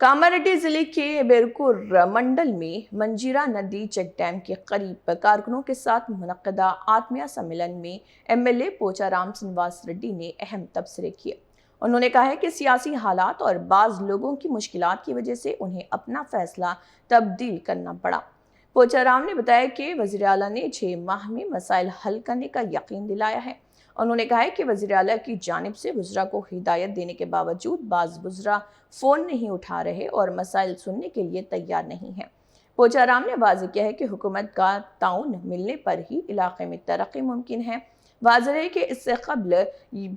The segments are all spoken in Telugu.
कामारेड्डी जिले के बेरकुर मंडल में मंजीरा नदी चेक डैम के करीब कारकुनों के साथ मुनक्कदा आत्मीय सम्मेलन में एमएलए पोचाराम श्रीनिवास रेड्डी ने अहम तबसरे किए। उन्होंने कहा है कि सियासी हालात और बाज लोगों की मुश्किलात की वजह से उन्हें अपना फैसला तब्दील करना पड़ा। पोचाराम ने बताया कि वज़ीर आला ने 6 माह में मसाइल हल करने का यकीन दिलाया है। उन्होंने कहा है कि वज़ीर आला की जानिब से वुज़रा को हिदायत देने के बावजूद बाज़ वुज़रा फ़ोन नहीं उठा रहे और मसाइल सुनने के लिए तैयार नहीं हैं। पोचाराम ने वाज़ेह किया है कि हुकूमत का ताउन मिलने पर ही इलाके में तरक्की मुमकिन है। वाज़ेह है कि इससे कबल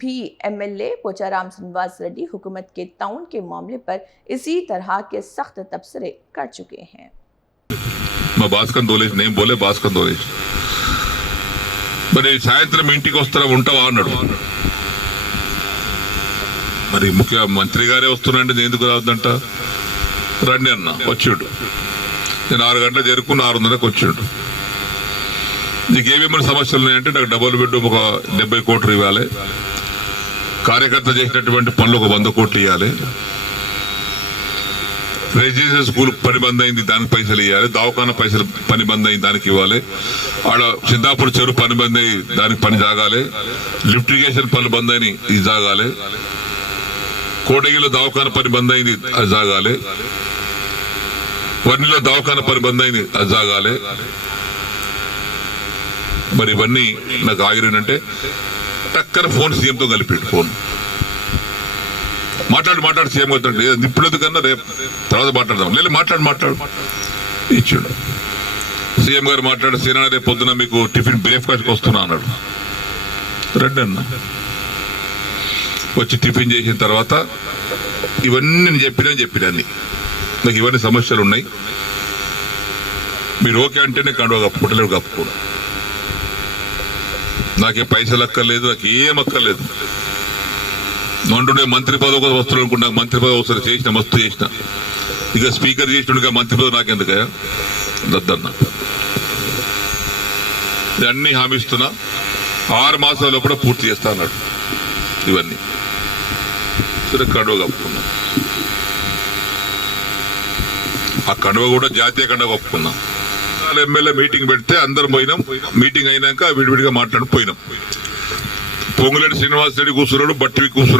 भी एमएलए पोचाराम श्रीनिवास रेड्डी हुकूमत के ताउन के मामले पर इसी तरह के सख्त तबसरे कर चुके हैं। मैं भास्कर दोलेश नहीं बोले भास्कर दोलेश మరి సాయంత్రం ఇంటికి వస్తారా ఉంటావా అన్నాడు। మరి ముఖ్యమంత్రి గారే వస్తున్నాంటే నేను ఎందుకు రావద్దంట, రండి అన్న వచ్చాడు। నేను 6 గంటలకు చేరుకుని 6:30కి వచ్చాడు। నీకేమేమైనా సమస్యలు ఉన్నాయంటే నాకు డబుల్ బెడ్రూమ్ ఒక 70 కోట్లు ఇవ్వాలి, కార్యకర్త చేసినటువంటి పనులు ఒక 100 కోట్లు ఇవ్వాలి, రెసిడెన్షియల్ స్కూల్ పని బంద్ అయింది దానికి పైసలు ఇవ్వాలి, దవాఖానా పైసలు పని బంద్ అయింది దానికి ఇవ్వాలి, ఆడ సిద్ధాపూర్ చెరువు పని బంద్ అయ్యి దానికి పని జాగాలి, లిఫ్ట్ ఇరిగేషన్ పనులు బంద్ అయిన ఇది జాగాలి, కోటగిలో దవాఖానా పని బంద్ అయింది అది జాగాలి, వన్నిలో దవాఖానా పని బంద్ అయింది అది జాగాలి। మరి ఇవన్నీ నాకు ఆగిరినంటే టక్కన ఫోన్ సీఎంతో కలిపాడు। ఫోన్ మాట్లాడు సీఎం అవుతాడు, ఇప్పుడు కన్నా రేపు తర్వాత మాట్లాడదాం, లేదు మాట్లాడు ఇచ్చాడు। సీఎం గారు మాట్లాడు, సీనా రేపు పొద్దున మీకు టిఫిన్ బ్రేక్ఫాస్ట్కి వస్తున్నా అన్నాడు। రండి అన్న వచ్చి టిఫిన్ చేసిన తర్వాత ఇవన్నీ నేను చెప్పినా నాకు ఇవన్నీ సమస్యలు ఉన్నాయి, మీరు ఓకే అంటేనే కండువా కప్పుకుంటలేడు కప్పుకోడు, నాకే పైసలు అక్కర్లేదు, నాకు ఏం అక్కర్లేదు, మంటుండే మంత్రి పదవి కూడా వస్తున్నాడు అనుకుంటా, మంత్రి పదవి వస్తుంది చేసిన మస్తు చేసిన, ఇక స్పీకర్ చేసినట్టుగా మంత్రి పదవి నాకెందుకయ్యా దద్దన్న, అన్ని హామీ ఇస్తున్నా, 6 మాసాల్లో కూడా పూర్తి చేస్తా అన్నాడు। ఇవన్నీ సరే కండువ కప్పుకున్నా, ఆ కండువ కూడా జాతీయ కండువ కప్పుకున్నా। ఎమ్మెల్యే మీటింగ్ పెడితే అందరం పోయినాం, మీటింగ్ అయినాక విడివిడిగా మాట్లాడి పోయినాం। పొంగులేటి శ్రీనివాస్ రెడ్డి కూర్చున్నాడు, బట్టివి కూర్చున్నాడు।